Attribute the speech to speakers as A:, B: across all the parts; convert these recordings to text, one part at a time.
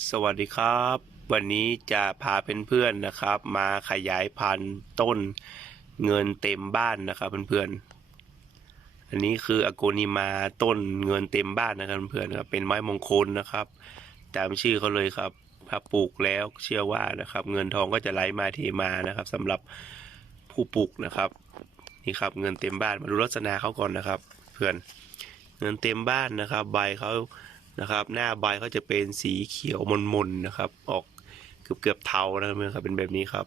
A: สวัสดีครับ วันนี้จะพาเพื่อนๆนะครับ มาขยายพันธุ์ต้นเงินเต็มบ้านนะครับเพื่อนๆอันนี้คืออโกนิมาต้นเงินเต็มบ้านนะครับเพื่อนๆครับเป็นไม้มงคลนะครับตามชื่อเขาเลยครับถ้าปลูกแล้วเชื่อว่านะครับ เงินทองก็จะไหลมาเทมานะครับสำหรับผู้ปลูกนะครับนี่ครับเงินเต็มบ้านมาดูลักษณะเขาก่อนนะครับ เพื่อนเงินเต็มบ้านนะครับ ใบเขา นะครับ หน้าใบเขาจะเป็นสีเขียวมนๆนะครับ ออกเกือบเกือบๆเทานะครับเพื่อนครับเป็นแบบนี้ครับ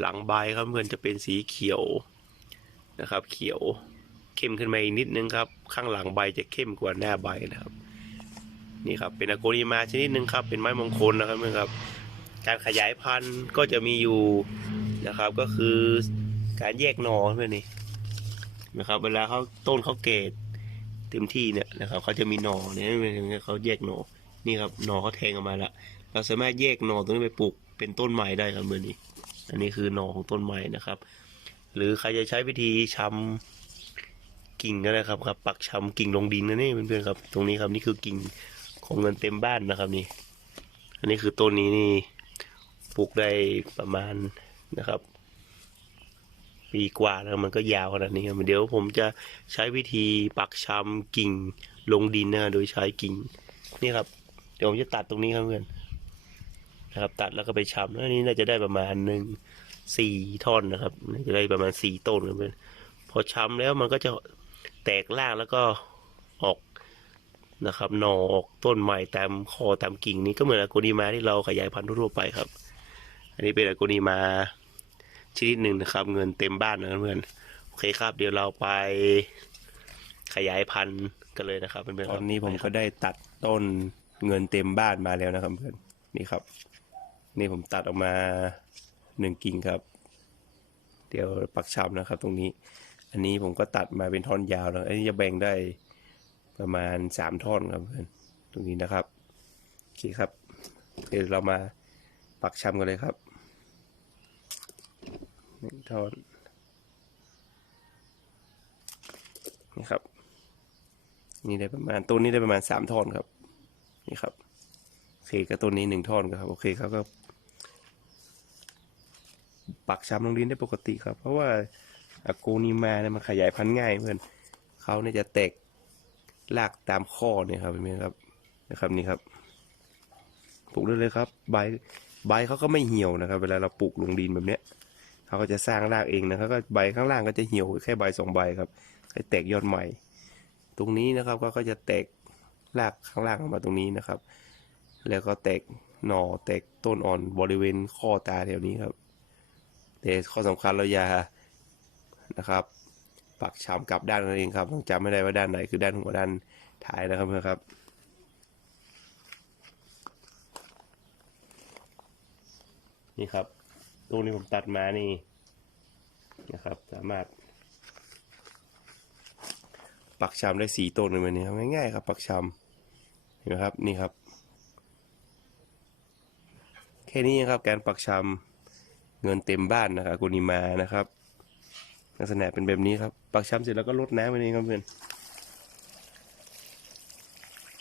A: หลังใบครับเพื่อนจะเป็นสีเขียวนะครับ เขียวเข้มขึ้นมาอีกนิดนึงครับ ข้างหลังใบจะเข้มกว่าหน้าใบนะครับ นี่ครับเป็นอะโกนิมาชนิดหนึ่งครับ เป็นไม้มงคลนะครับเพื่อนครับ การขยายพันธุ์ก็จะมีอยู่นะครับ ก็คือการแยกหนอเพื่อนนี่นะครับ เวลาเขาต้นเขาเกต เต็มที่เนี่ยนะครับเขาจะมีหนอเนี่ยเขาแยกหนอนี่ครับหนอเขาแทงออกมาละเราสามารถแยกหนอตรงนี้ไปปลูกเป็นต้นใหม่ได้ครับเมื่อนี้ อันนี้คือหนอของต้นใหม่นะครับ หรือใครจะใช้วิธีชำกิ่งก็ได้ครับครับ ปักชำกิ่งลงดินนะนี่เพื่อนๆครับ ตรงนี้ครับนี่คือกิ่งของเงินเต็มบ้านนะครับนี่ อันนี้คือต้นนี้นี่ปลูกได้ประมาณนะครับ ปีกว่าแล้วมันก็ยาวขนาดนี้ครับเดี๋ยวผมจะใช้วิธีปักชำกิ่งลงดินนะโดยใช้กิ่งนี่ครับ เดี๋ยวผมจะตัดตรงนี้ครับเพื่อนนะครับ ตัดแล้วก็ไปชำแล้วนี้น่าจะได้ประมาณหนึ่งสี่ท่อนนะครับน่าจะได้ประมาณสี่ต้นครับเพื่อนพอชำแล้วมันก็จะแตกรากแล้วก็ออกนะครับหน่อออกต้นใหม่ตามคอตามกิ่งนี้ก็เหมือนอะโกนิมาที่เราขยายพันธุ์ทั่วไปครับ อันนี้เป็นอะโกนิมา ชนิดหนึ่งนะครับ เงินเต็มบ้านนะเพื่อนโอเคครับ เดี๋ยวเราไปขยายพันธุ์กันเลยนะครับเพื่อนๆตอนนี้ผมก็ได้ตัดต้นเงินเต็มบ้านมาแล้วนะครับเพื่อนนี่ครับ นี่ผมตัดออกมาหนึ่งกิ่งครับ เดี๋ยวปักชำนะครับ ตรงนี้ อันนี้ผมก็ตัดมาเป็นท่อนยาวแล้วอันนี้จะแบ่งได้ประมาณสามท่อนครับเพื่อนตรงนี้นะครับโอเคครับ เดี๋ยวเรามาปักชำกันเลยครับ ทอนนี่ครับ นี่ได้ประมาณต้นนี้ได้ประมาณสามท่อนครับ นี่ครับโอเคก็ต้นนี้หนึ่งท่อนครับ โอเคครับก็ ปักช้ำลงดินได้ปกติครับ เพราะว่าอากูนีมาเนี่ยมันขยายพันธุ์ง่ายเพื่อนเขาเนี่ยจะแตกรากตามข้อเนี่ยครับเห็นไหมครับนะครับนี่ครับปลูกได้เลยครับ ใบใบเขาก็ไม่เหี่ยวนะครับ เวลาเราปลูกลงดินแบบเนี้ย เขาก็จะสร้างรากเองนะครับก็ใบข้างล่างก็จะเหี่ยวแค่ใบสองใบครับให้แตกยอดใหม่ ตรงนี้นะครับก็จะแตกรากข้างล่างออกมาตรงนี้นะครับ แล้วก็แตกหน่อแตกต้นอ่อนบริเวณข้อตาแถวนี้ครับแต่ข้อสำคัญเราอย่านะครับปักชำกลับด้านนั่นเองครับต้องจำไม่ได้ว่าด้านไหนคือด้านหัวด้านท้ายนะครับเพื่อนครับนี่ครับ ตรงนี้ผมตัดมานี่นะครับ สามารถ ปักชำได้สีต้นเลยมันนี้ครับง่ายๆครับ ปักชำเห็นไหมครับนี่ครับ แค่นี้ครับการปักชำเงินเต็มบ้านนะครับกุนิมานะครับลักษณะเป็นแบบนี้ครับ ปักชำเสร็จแล้วก็ลดน้ำไปนี่ครับเพื่อน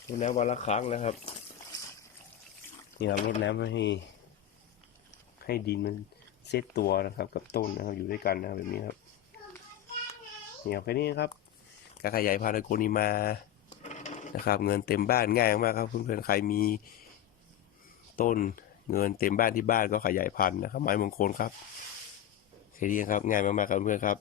A: ลดน้ำวันละครั้งนะครับนี่ครับลดน้ำให้ให้ดินมัน เซตตัวนะครับกับต้นนะครับอยู่ด้วยกันนะครับแบบนี้ครับเนี่ครับแค่นี้ครับการขยายพันธุ์โกนิมานะครับ เงินเต็มบ้านง่ายมากครับเพื่อนๆใครมีต้นเงินเต็มบ้านที่บ้านก็ขยายพันธุ์นะครับ ไม้มงคลครับแค่นี้ครับง่ายมากๆครับเพื่อนๆครับ